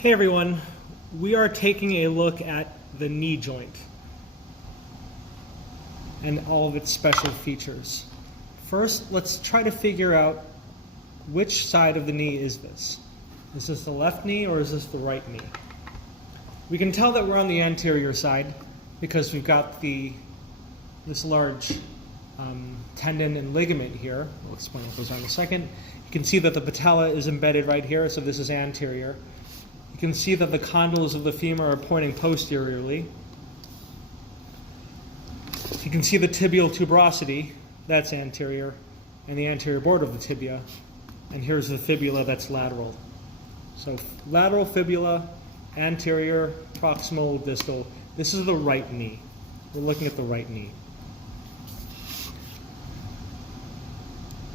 Hey everyone, we are taking a look at the knee joint and all of its special features. First, let's try to figure out which side of the knee is this. Is this the left knee or is this the right knee? We can tell that we're on the anterior side because we've got this large tendon and ligament here. We'll explain what those are in a second. You can see that the patella is embedded right here, so this is anterior. You can see that the condyles of the femur are pointing posteriorly. You can see the tibial tuberosity, that's anterior, and the anterior border of the tibia. And here's the fibula, that's lateral. So lateral fibula, anterior, proximal, distal. This is the right knee. We're looking at the right knee.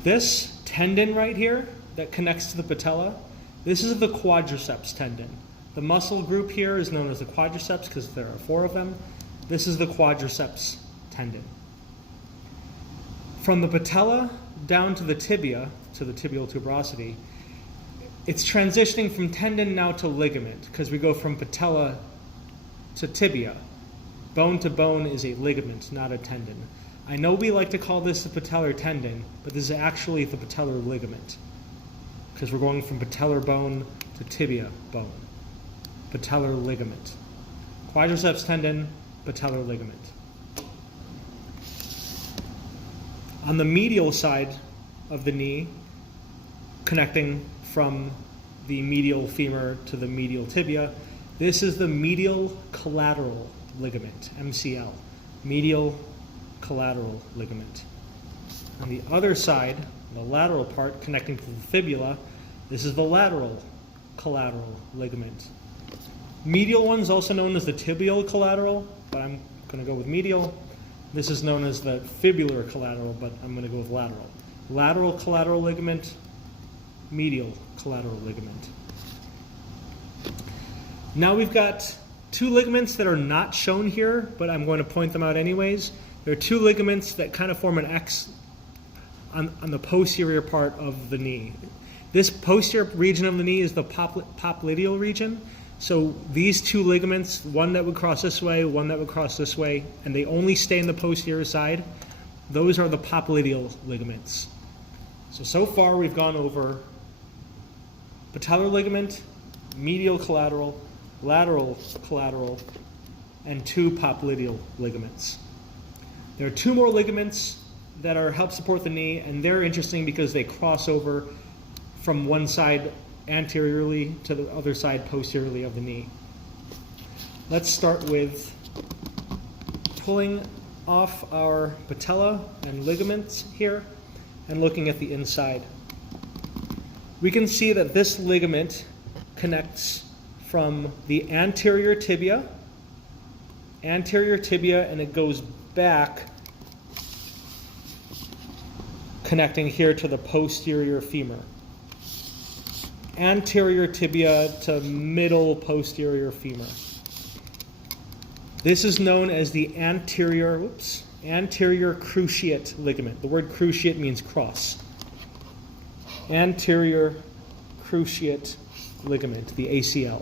This tendon right here that connects to the patella, this is the quadriceps tendon. The muscle group here is known as the quadriceps because there are 4 of them. This is the quadriceps tendon. From the patella down to the tibia, to the tibial tuberosity, it's transitioning from tendon now to ligament because we go from patella to tibia. Bone to bone is a ligament, not a tendon. I know we like to call this the patellar tendon, but this is actually the patellar ligament because we're going from patellar bone to tibia bone. Patellar ligament. Quadriceps tendon, patellar ligament. On the medial side of the knee, connecting from the medial femur to the medial tibia, this is the medial collateral ligament, MCL. Medial collateral ligament. On the other side, the lateral part connecting to the fibula, this is the lateral collateral ligament. Medial one is also known as the tibial collateral, but I'm going to go with medial. This is known as the fibular collateral, but I'm going to go with lateral. Lateral collateral ligament, medial collateral ligament. Now we've got 2 ligaments that are not shown here, but I'm going to point them out anyways. There are 2 ligaments that kind of form an X on the posterior part of the knee. This posterior region of the knee is the popliteal region. So these 2 ligaments, one that would cross this way, one that would cross this way, and they only stay in the posterior side, those are the popliteal ligaments. So far we've gone over patellar ligament, medial collateral, lateral collateral, and 2 popliteal ligaments. There are 2 more ligaments that help support the knee, and they're interesting because they cross over from one side anteriorly to the other side posteriorly of the knee. Let's start with pulling off our patella and ligaments here and looking at the inside. We can see that this ligament connects from the anterior tibia, and it goes back, connecting here to the posterior femur. Anterior tibia to middle posterior femur. This is known as the anterior cruciate ligament. The word cruciate means cross. Anterior cruciate ligament, the ACL.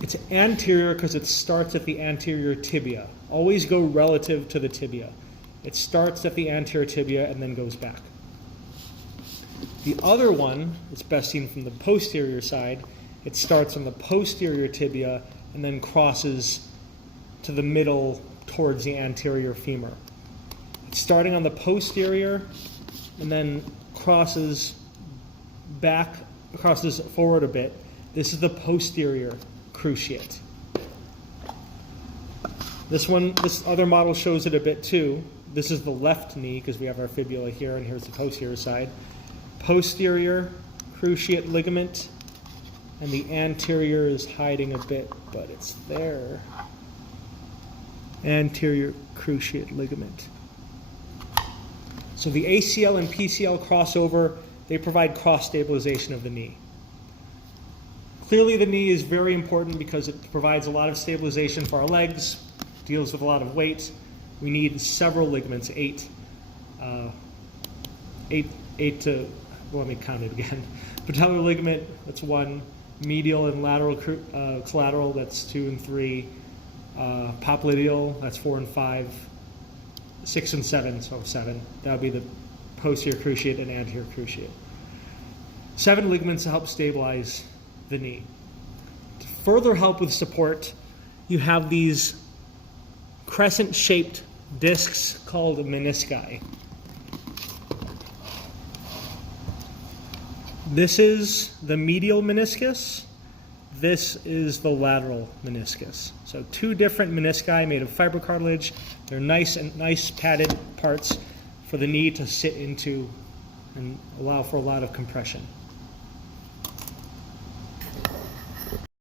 It's anterior because it starts at the anterior tibia. Always go relative to the tibia. It starts at the anterior tibia and then goes back. The other one, it's best seen from the posterior side. It starts on the posterior tibia and then crosses to the middle towards the anterior femur. It's starting on the posterior and then crosses forward a bit. This is the posterior cruciate. This other model shows it a bit too. This is the left knee because we have our fibula here, and here's the posterior side. Posterior cruciate ligament, and the anterior is hiding a bit, but it's there. Anterior cruciate ligament. So the ACL and PCL crossover, they provide cross stabilization of the knee. Clearly the knee is very important because it provides a lot of stabilization for our legs, deals with a lot of weight. We need several ligaments, 8 to, well, let me count it again. Patellar ligament, that's 1, medial and lateral collateral, that's 2 and 3. Popliteal, that's 4 and 5. 6 and 7, so 7. That would be the posterior cruciate and anterior cruciate. 7 ligaments to help stabilize the knee. To further help with support, you have these crescent-shaped discs called menisci. This is the medial meniscus. This is the lateral meniscus. So 2 different menisci made of fibrocartilage. They're nice padded parts for the knee to sit into and allow for a lot of compression.